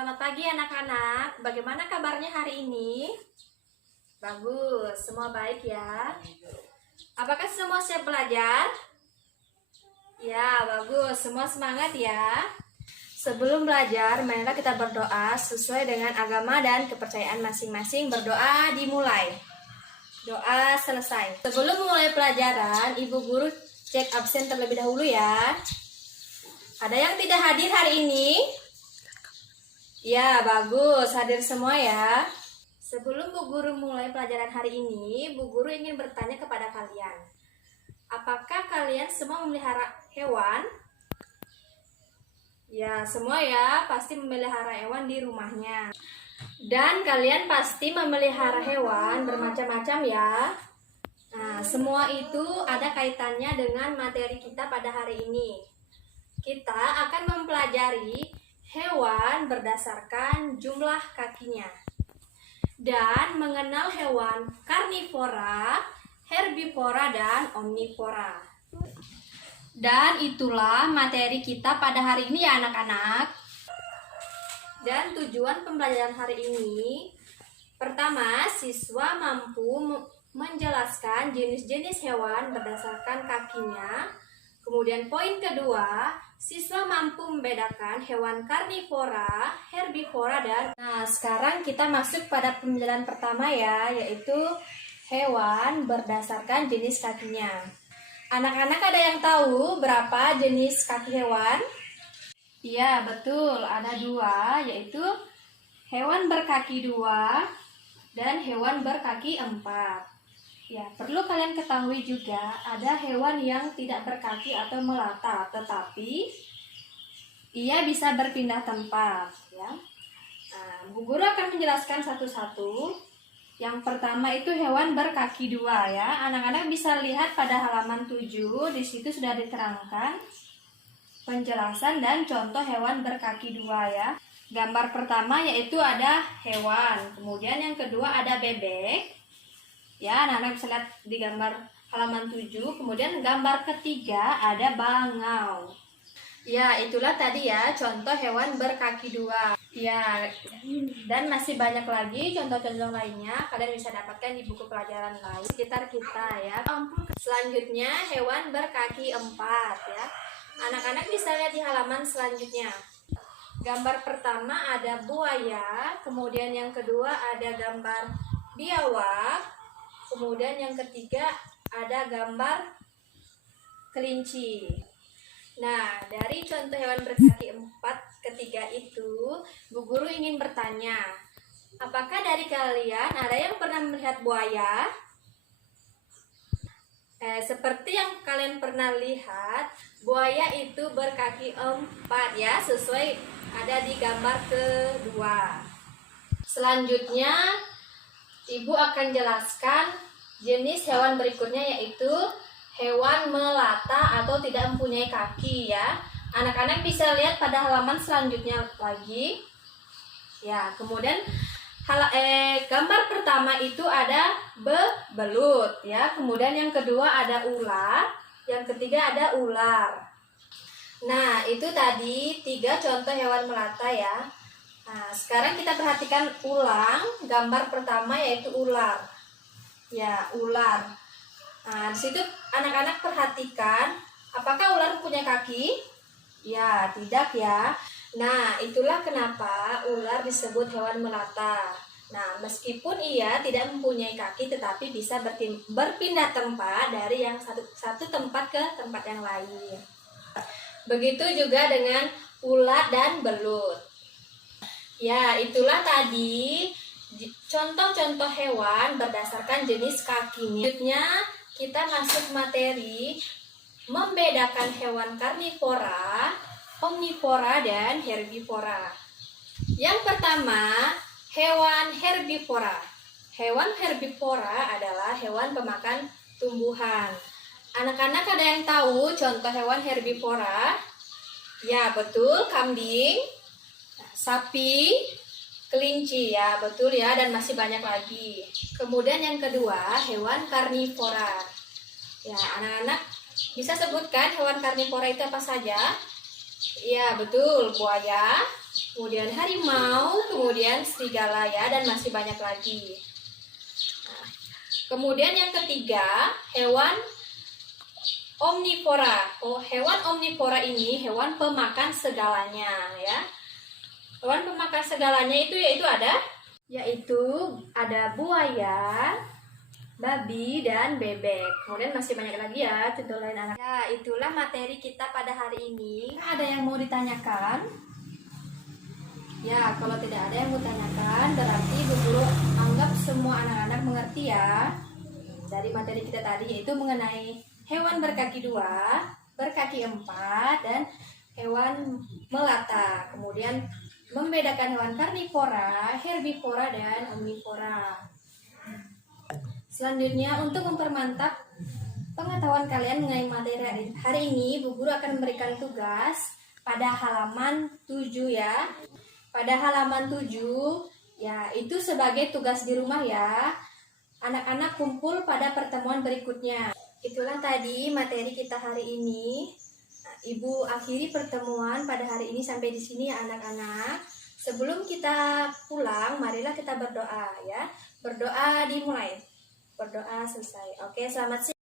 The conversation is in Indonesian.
Selamat pagi anak-anak. Bagaimana kabarnya hari ini? Bagus, semua baik ya. Apakah semua siap belajar? Ya, bagus. Semua semangat ya. Sebelum belajar, marilah kita berdoa sesuai dengan agama dan kepercayaan masing-masing. Berdoa dimulai. Doa selesai. Sebelum mulai pelajaran, Ibu Guru cek absen terlebih dahulu ya. Ada yang tidak hadir hari ini? Ya, bagus. Hadir semua ya. Sebelum Bu Guru mulai pelajaran hari ini, Bu Guru ingin bertanya kepada kalian. Apakah kalian semua memelihara hewan? Ya, semua ya. Pasti memelihara hewan di rumahnya. Dan kalian pasti memelihara hewan bermacam-macam ya. Nah, semua itu ada kaitannya dengan materi kita pada hari ini. Kita akan mempelajari hewan berdasarkan jumlah kakinya dan mengenal hewan karnivora, herbivora, dan omnivora. Dan itulah materi kita pada hari ini ya anak-anak. Dan tujuan pembelajaran hari ini, pertama, siswa mampu menjelaskan jenis-jenis hewan berdasarkan kakinya. Kemudian poin kedua, siswa mampu membedakan hewan karnivora, herbivora, dan... Nah, sekarang kita masuk pada pembelajaran pertama ya, yaitu hewan berdasarkan jenis kakinya. Anak-anak ada yang tahu berapa jenis kaki hewan? Iya, betul. Ada dua, yaitu hewan berkaki dua dan hewan berkaki empat. Ya, perlu kalian ketahui juga ada hewan yang tidak berkaki atau melata, tetapi ia bisa berpindah tempat ya. Nah, Bu Guru akan menjelaskan satu-satu. Yang pertama itu hewan berkaki dua ya. Anak-anak bisa lihat pada halaman 7, di situ sudah diterangkan penjelasan dan contoh hewan berkaki dua ya. Gambar pertama yaitu ada hewan, kemudian yang kedua ada bebek. Ya, anak-anak bisa lihat di gambar halaman 7. Kemudian gambar ketiga ada bangau. Ya, itulah tadi ya contoh hewan berkaki dua. Ya, dan masih banyak lagi contoh-contoh lainnya. Kalian bisa dapatkan di buku pelajaran lain sekitar kita ya. Selanjutnya hewan berkaki empat ya. Anak-anak bisa lihat di halaman selanjutnya. Gambar pertama ada buaya. Kemudian yang kedua ada gambar biawak. Kemudian yang ketiga ada gambar kelinci. Nah, dari contoh hewan berkaki empat ketiga itu, Bu Guru ingin bertanya, apakah dari kalian ada yang pernah melihat buaya? Seperti yang kalian pernah lihat, buaya itu berkaki empat ya, sesuai ada di gambar kedua. Selanjutnya, Ibu akan jelaskan jenis hewan berikutnya yaitu hewan melata atau tidak mempunyai kaki ya. Anak-anak bisa lihat pada halaman selanjutnya lagi. Ya, kemudian gambar pertama itu ada belut ya. Kemudian yang kedua ada ular, yang ketiga ada ular. Nah, itu tadi 3 contoh hewan melata ya. Nah, sekarang kita perhatikan ulang gambar pertama yaitu ular. Ya, ular. Nah, disitu anak-anak perhatikan apakah ular punya kaki? Ya, tidak ya. Nah, itulah kenapa ular disebut hewan melata. Nah, meskipun ia tidak mempunyai kaki tetapi bisa berpindah tempat dari yang satu tempat ke tempat yang lain. Begitu juga dengan ular dan belut. Ya, itulah tadi contoh-contoh hewan berdasarkan jenis kakinya. Selanjutnya kita masuk materi membedakan hewan karnivora, omnivora, dan herbivora. Yang pertama, hewan herbivora. Hewan herbivora adalah hewan pemakan tumbuhan. Anak-anak ada yang tahu contoh hewan herbivora? Ya, betul, kambing, sapi, kelinci ya, betul ya, dan masih banyak lagi. Kemudian yang kedua, hewan karnivora. Ya, anak-anak bisa sebutkan hewan karnivora itu apa saja? Ya, betul, buaya, kemudian harimau, kemudian serigala ya, dan masih banyak lagi. Nah, kemudian yang ketiga, hewan omnivora. Hewan omnivora ini hewan pemakan segalanya ya. Hewan pemakan segalanya itu yaitu ada buaya, babi, dan bebek. Kemudian masih banyak lagi ya contoh lain anak. Ya, itulah materi kita pada hari ini. Ada yang mau ditanyakan? Ya, kalau tidak ada yang mau ditanyakan, berarti Bu Guru anggap semua anak-anak mengerti ya. Dari materi kita tadi yaitu mengenai hewan berkaki 2, berkaki 4, dan hewan melata. Kemudian membedakan hewan karnivora, herbivora, dan omnivora. Selanjutnya, untuk mempermantap pengetahuan kalian mengenai materi hari ini, Bu Guru akan memberikan tugas pada halaman 7 ya. Pada halaman 7, ya itu sebagai tugas di rumah ya. Anak-anak kumpul pada pertemuan berikutnya. Itulah tadi materi kita hari ini. Ibu akhiri pertemuan pada hari ini sampai di sini ya anak-anak. Sebelum kita pulang, marilah kita berdoa ya. Berdoa dimulai. Berdoa selesai. Oke, selamat siang.